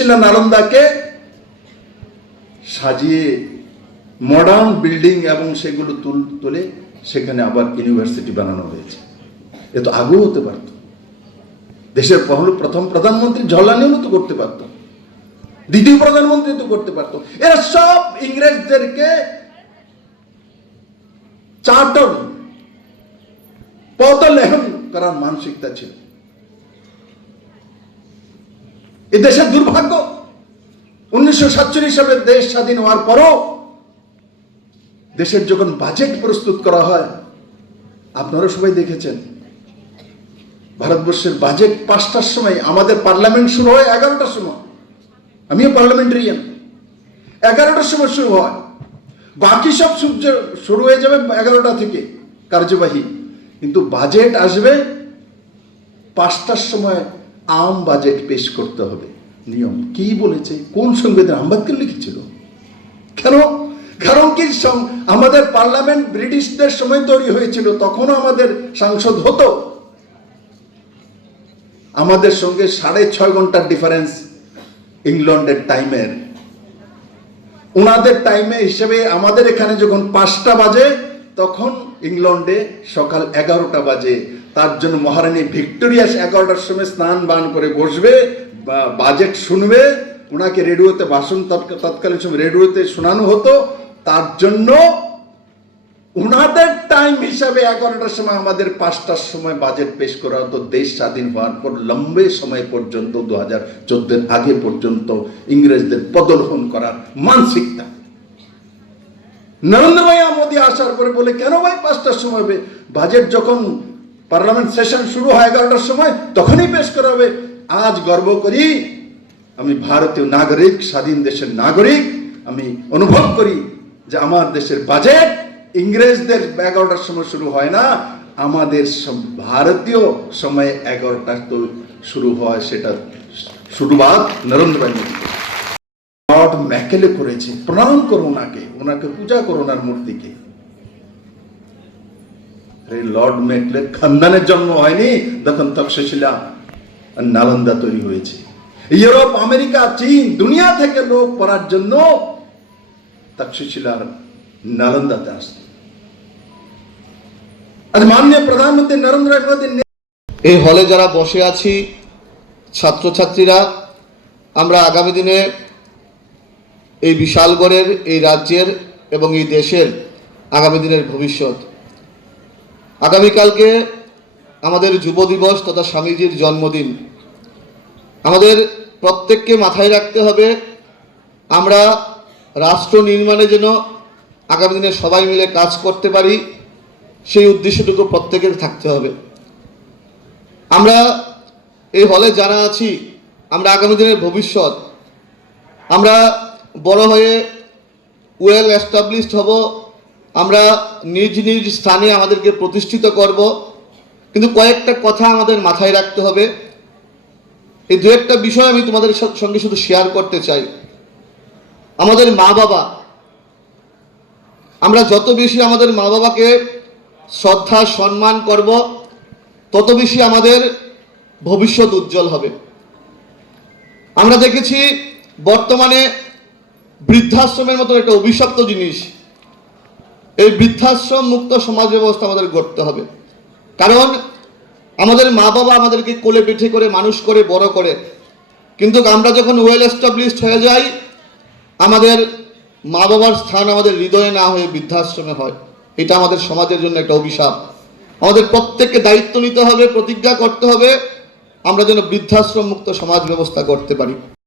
তক্ষশিলা নালন্দাকে সাজিয়ে modern building এবং সেগুলো তুলে সেখানে আবার ইউনিভার্সিটি বানানো হয়েছে। এ তো আগেও হতে পারত। দেশের প্রথম প্রধানমন্ত্রী জওহরলাল নেহরু তো করতে পারত, দ্বিতীয় প্রধানমন্ত্রী তো করতে পারত। এরা সব ইংরেজদেরকে চাটন পদলেহন করার মানসিকতা ছিল। এ দেশের দুর্ভাগ্য, 1947 সালে দেশ স্বাধীন হওয়ার পরও দেশের যখন বাজেট প্রস্তুত করা হয়, আপনারা সবাই দেখেছেন ভারতবর্ষের বাজেট 5টার সময়, আমাদের পার্লামেন্ট শুরু হয় 11টার সময়, আমিও পার্লামেন্টারিয়ান, 11টার সময় শুরু হয়, বাকি সব শুরু হয়ে যাবে 11টা থেকে কার্যবাহী, কিন্তু বাজেট আসবে 5টার সময়। আম বাজেট পেশ করতে হবে, নিয়ম কি বলেছে, কোন সংবিধান আম্বেদকর লিখেছিল? কারণ কি আমাদের পার্লামেন্ট ব্রিটিশদের সময় তৈরি হয়েছিল, তখনও আমাদের সাংসদ হতো। আমাদের সঙ্গে 6.5 ঘন্টার ডিফারেন্স ইংল্যান্ডের টাইমের। ওনাদের টাইমে হিসেবে আমাদের এখানে যখন 5টা বাজে, তখন ইংল্যান্ডে সকাল 11টা বাজে। তার জন্য মহারানী ভিক্টোরিয়া 11টার সময় স্নান বান করে বসবে, বাজেট শুনবে, ওনাকে রেডিওতে ভাষণ তৎকালীন সময় রেডিওতে শোনানো হতো। তার জন্য ওনাদের টাইম হিসাবে 11টার সময় আমাদের 5টার সময় বাজেট পেশ করা হতো। দেশ স্বাধীন হওয়ার পর লম্বে সময় পর্যন্ত 2014 আগে পর্যন্ত ইংরেজদের পদলোহন করার মানসিকতা। নরেন্দ্র ভাই মোদী আসার পরে বলে, কেন ভাই 5টার সময় হবে? বাজেট যখন পার্লামেন্ট সেশন শুরু হয় 11টার সময়, তখনই পেশ করা হবে। আজ গর্ব করি আমি ভারতীয় নাগরিক, স্বাধীন দেশের নাগরিক। আমি অনুভব করি যে আমার দেশের বাজেট ইংরেজদের 11টার সময় শুরু হয় না, আমাদের ভারতীয় সময় 11টা তো শুরু হয়। সেটা শুরুবাত নরেন্দ্র ভাই মোদী। লর্ড ম্যাকেলে করেছে, প্রণাম করো ওনাকে পূজা করো ওনার মূর্তিকে। লর্ড ম্যাকেলের খানদানের জন্ম হয়নি তখন তক্ষশিলা নালন্দা তৈরি হয়েছে। ইউরোপ, আমেরিকা, চীন, দুনিয়া থেকে লোক পড়ার জন্য তক্ষশিলার নালন্দাতে আসত। আজ মাননীয় প্রধানমন্ত্রী নরেন্দ্র মোদী এই হলে যারা বসে আছি ছাত্রছাত্রীরা, আমরা আগামী দিনে এই বিশালগড়ের, এই রাজ্যের এবং এই দেশের আগামী দিনের ভবিষ্যৎ। আগামীকালকে আমাদের যুব দিবস তথা স্বামীজির জন্মদিন। আমাদের প্রত্যেককে মাথায় রাখতে হবে, আমরা রাষ্ট্র নির্মাণে যেন আগামী দিনে সবাই মিলে কাজ করতে পারি, সেই উদ্দেশ্যটুকু প্রত্যেকের থাকতে হবে। আমরা এই হলে যারা আছি, আমরা আগামী দিনের ভবিষ্যৎ। আমরা বড় হয়ে ওয়েল এস্টাবলিশড হব, আমরা নিজ নিজ স্থানে আমাদেরকে প্রতিষ্ঠিত করব, কিন্তু কয়েকটা কথা আমাদের মাথায় রাখতে হবে। এই দু একটা বিষয় আমি তোমাদের সঙ্গে শুধু শেয়ার করতে চাই। আমাদের মা বাবা, আমরা যত বেশি আমাদের মা বাবাকে শ্রদ্ধা সম্মান করব, তত বেশি আমাদের ভবিষ্যৎ উজ্জ্বল হবে। আমরা দেখেছি বর্তমানে বৃদ্ধাশ্রমের মতো একটা অভিশপ্ত জিনিস, এই বৃদ্ধাশ্রম মুক্ত সমাজ ব্যবস্থা আমাদের গড়তে হবে। কারণ আমাদের মা বাবা আমাদেরকে কোলে পিঠে করে মানুষ করে বড় করে, কিন্তু আমরা যখন ওয়েল এস্টাবলিশড হয়ে যাই, আমাদের মা বাবার স্থান আমাদের হৃদয়ে না হয়ে বৃদ্ধাশ্রমে হয়। এটা আমাদের সমাজের জন্য একটা অভিশাপ। আমাদের প্রত্যেককে দায়িত্ব নিতে হবে, প্রতিজ্ঞা করতে হবে, আমরা যেন বৃদ্ধাশ্রম মুক্ত সমাজ ব্যবস্থা করতে পারি।